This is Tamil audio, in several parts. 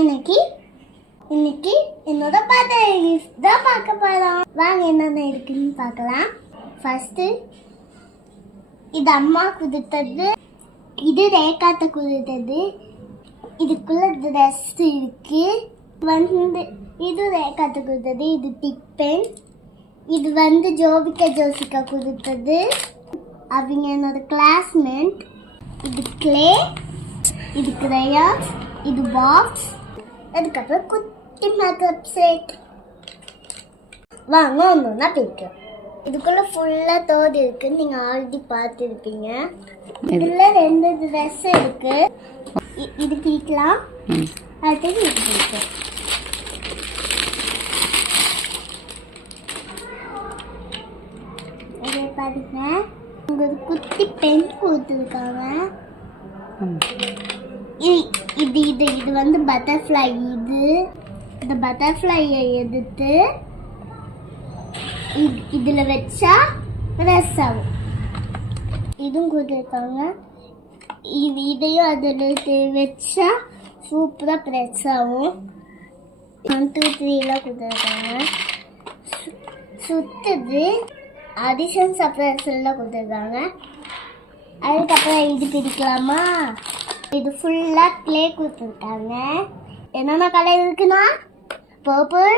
இன்னைக்கு இன்னைக்கு என்னோட பர்த்டே கிஃப்ட் தான் பார்க்க போறோம். வாங்க என்னென்ன இருக்குன்னு பார்க்கலாம். ஃபர்ஸ்ட் இது அம்மா கொடுத்தது, இது ரேகாட்ட கொடுத்தது, இதுக்குள்ள ட்ரெஸ் இருக்கு. இது ரேகாட்ட கொடுத்தது, இது டிக் பென், இது ஜோசிகா கொடுத்தது, அவங்க என்னோட கிளாஸ்மேட். இது கிளே, இது கிரையான்ஸ், இது பாக்ஸ், அதுக்கப்புறம் குட்டி மேக்கப் செட். வாங்க ஒன்றுனா பிடிக்கும். இதுக்குள்ள ஃபுல்லா தோடு இருக்கு, நீங்க ஆல்ரெடி பார்த்துருப்பீங்க. இதுல 2 ட்ரெஸ் இருக்கு. இது பிடிக்கலாம், அடுத்தது இது பிடிக்கும். இதே பாருங்க, உங்களுக்கு குட்டி பென் கொடுத்துருக்காங்க. இது பட்டர்ஃப்ளை. இந்த பட்டர்ஃப்ளையை எடுத்து இதுல வச்சா ட்ரெஸ் ஆகும். இதுவும் கொடுத்துருக்காங்க. இதையும் அதில் வச்சா சூப்பரா ட்ரெஸ் ஆகும். 1 2 3 கொடுத்துருக்காங்க. சுத்துது அடிஷன் சர்ப்ரைஸ் எல்லாம் கொடுத்துருக்காங்க. அதுக்கப்புறம் இது பிடிக்கலாமா? இது ஃபுல்லா கிளே கொடுத்துருக்காங்க. என்னென்ன கலர் இருக்குன்னா purple,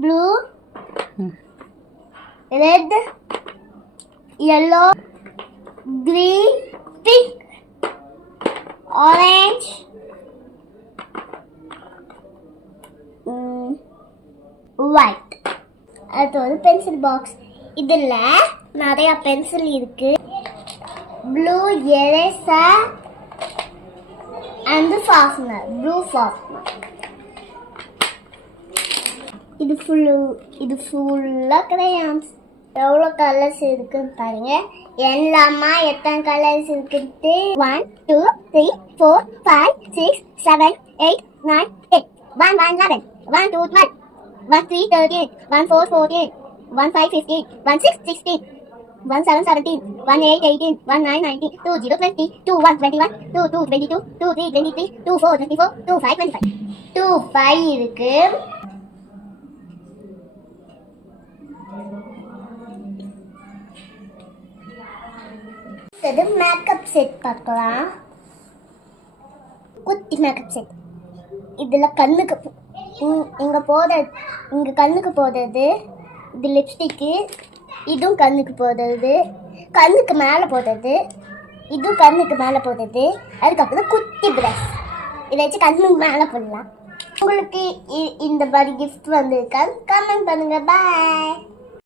blue, red, yellow, green, pink, orange, white. அது ஒரு பென்சில் பாக்ஸ். இதுல நிறைய பென்சில் இருக்கு. Blue eraser and fastener, blue fastener. இது ஃபுல்லா crayons. எவ்வளோ கலர்ஸ் இருக்குன்னு பாருங்க. எல்லாமா எத்தனை கலர்ஸ் இருக்குன்னு 1 2 3 4 5 6 7 8 9 10. 1 1 11 1 2 12 1 3 13 1 4 14 1 5 15 1 6 16 1 7 17 1 8 18 1 9 19 2 0 20 2 1 21 2 2 22 2 3 23 2 4 24 2 5 25 2 5 இருக்கு. இது மேக்கப் செட் பார்க்கலாம். குட்டி மேக்கப் செட். இதுல கண்ணுக்கு இங்க கண்ணுக்கு போடுறது, இது லிப்ஸ்டிக்கு, இதுவும் கண்ணுக்கு போடுறது, கண்ணுக்கு மேலே போடுறது, இதுவும் கண்ணுக்கு மேலே போடுறது. அதுக்கப்புறம் குட்டி ப்ரஷ், இதை வச்சு கண்ணுக்கு மேலே போடலாம். உங்களுக்கு இந்த மாதிரி கிஃப்ட் வந்திருக்கா கமெண்ட் பண்ணுங்க. பாய்.